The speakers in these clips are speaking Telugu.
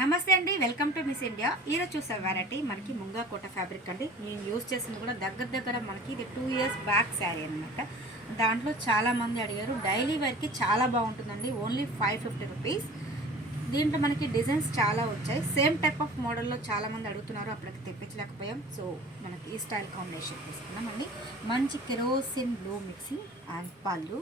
నమస్తే అండి, వెల్కమ్ టు మిస్ ఇండియా. ఈరోజు చూసే వెరైటీ మనకి ముంగా కోట ఫ్యాబ్రిక్ అండి. నేను యూజ్ చేసింది కూడా దగ్గర మనకి ఇది 2 ఇయర్స్ బ్యాక్ శారీ అనమాట. దాంట్లో చాలామంది అడిగారు. డైలీ వేర్కి చాలా బాగుంటుందండి. Only 550 rupees. దీంట్లో మనకి డిజైన్స్ చాలా వచ్చాయి. సేమ్ టైప్ ఆఫ్ మోడల్లో చాలామంది అడుగుతున్నారు, అప్పటికి తెప్పించలేకపోయాం. సో మనకి ఈ స్టైల్ కాంబినేషన్ తీసుకున్నామండి. మంచి కెరోసిన్ బ్లూ మిక్సింగ్ అండ్ పళ్ళు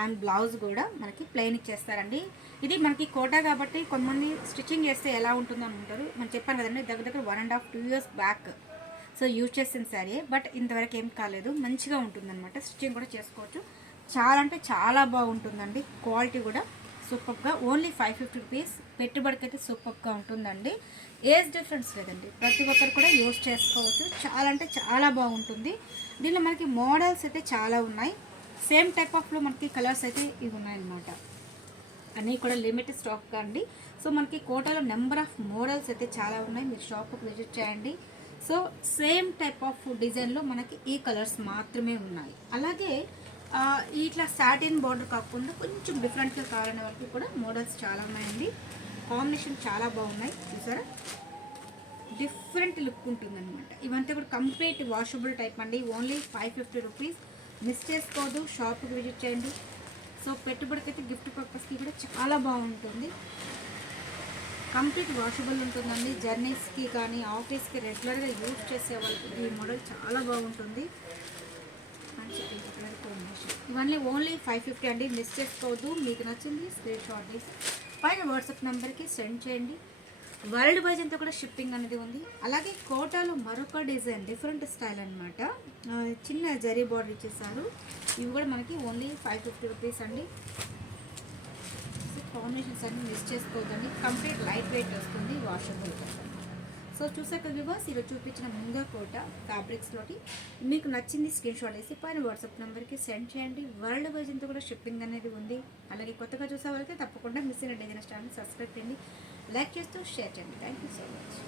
అండ్ బ్లౌజ్ కూడా మనకి ప్లెయిన్ ఇచ్చేస్తారండి. ఇది మనకి కోటా కాబట్టి కొంతమంది స్టిచ్చింగ్ చేస్తే ఎలా ఉంటుందో అనుకుంటారు. మనం చెప్పాను కదండి, దగ్గర 1.5-2 ఇయర్స్ బ్యాక్ సో యూజ్ చేసిన శారీ, బట్ ఇంతవరకు ఏం కాలేదు. మంచిగా ఉంటుందన్నమాట. స్టిచ్చింగ్ కూడా చేసుకోవచ్చు. చాలా అంటే చాలా బాగుంటుందండి. క్వాలిటీ కూడా సూపర్గా. Only 550 rupees. పెట్టుబడికి అయితే సూపర్గా ఉంటుందండి. ఏజ్ డిఫరెన్స్ లేదండి, ప్రతి ఒక్కరు కూడా యూజ్ చేసుకోవచ్చు. చాలా అంటే చాలా బాగుంటుంది. దీనిలో మనకి మోడల్స్ అయితే చాలా ఉన్నాయి. సేమ్ టైప్ ఆఫ్లో మనకి కలర్స్ అయితే ఇవి ఉన్నాయన్నమాట. అన్నీ కూడా లిమిటెడ్ స్టాక్ అండి. సో మనకి కోటాలో నెంబర్ ఆఫ్ మోడల్స్ అయితే చాలా ఉన్నాయి. మీరు షాప్కి విజిట్ చేయండి. సో సేమ్ టైప్ ఆఫ్ డిజైన్లో మనకి ఈ కలర్స్ మాత్రమే ఉన్నాయి. అలాగే ఇట్లా సాటిన్ బార్డర్ కాకుండా కొంచెం డిఫరెంట్గా కావాలనే వరకు కూడా మోడల్స్ చాలా ఉన్నాయండి. కాంబినేషన్ చాలా బాగున్నాయి. చూసారా, డిఫరెంట్ లుక్ ఉంటుందన్నమాట. ఇవంతా కూడా కంప్లీట్ వాషబుల్ టైప్ అండి. Only 550 rupees. మిస్ చేసుకోవద్దు, షాప్కి విజిట్ చేయండి. సో పెట్టుబడికైతే గిఫ్ట్ పర్పస్కి కూడా చాలా బాగుంటుంది. కంప్లీట్ వాషబుల్ ఉంటుందండి. జర్నీస్కి కానీ ఆఫీస్కి రెగ్యులర్గా యూజ్ చేసే వాళ్ళకి ఈ మోడల్ చాలా బాగుంటుంది. మంచి కలర్ కాంబినేషన్. ఇవన్నీ ఓన్లీ 550 అండి. మిస్ చేసుకోవద్దు. మీకు నచ్చింది స్క్రీన్ షాట్ తీసి పైన వాట్సాప్ నెంబర్కి సెండ్ చేయండి. వరల్డ్ వైజ్ అంతా కూడా షిప్పింగ్ అనేది ఉంది. అలాగే కోటాలో మరొక డిజైన్ డిఫరెంట్ స్టైల్ అనమాట. చిన్న జరీ బార్డర్ ఇచ్చేసారు. ఇవి కూడా మనకి ఓన్లీ 550 రూపీస్ అండి. కాంబినేషన్స్ అన్ని మిస్ చేసుకోవద్దండి. కంప్లీట్ లైట్ వెయిట్ వస్తుంది, వాషబుల్ కదా. సో చూసాక వ్యూవర్స్, ఇవి చూపించిన ముంగా కోట ఫ్యాబ్రిక్స్లోకి మీకు నచ్చింది స్క్రీన్ షాట్ వేసి పైన వాట్సాప్ నెంబర్కి సెండ్ చేయండి. వరల్డ్ వైజ్ అంతా కూడా షిప్పింగ్ అనేది ఉంది. అలాగే కొత్తగా చూసే వాళ్ళకి తప్పకుండా మిస్ అయిన డిజైన్ ఛానల్ సబ్స్క్రైబ్ చేయండి. లైక్ చేస్తూ షేర్ చేయండి. Thank you so much.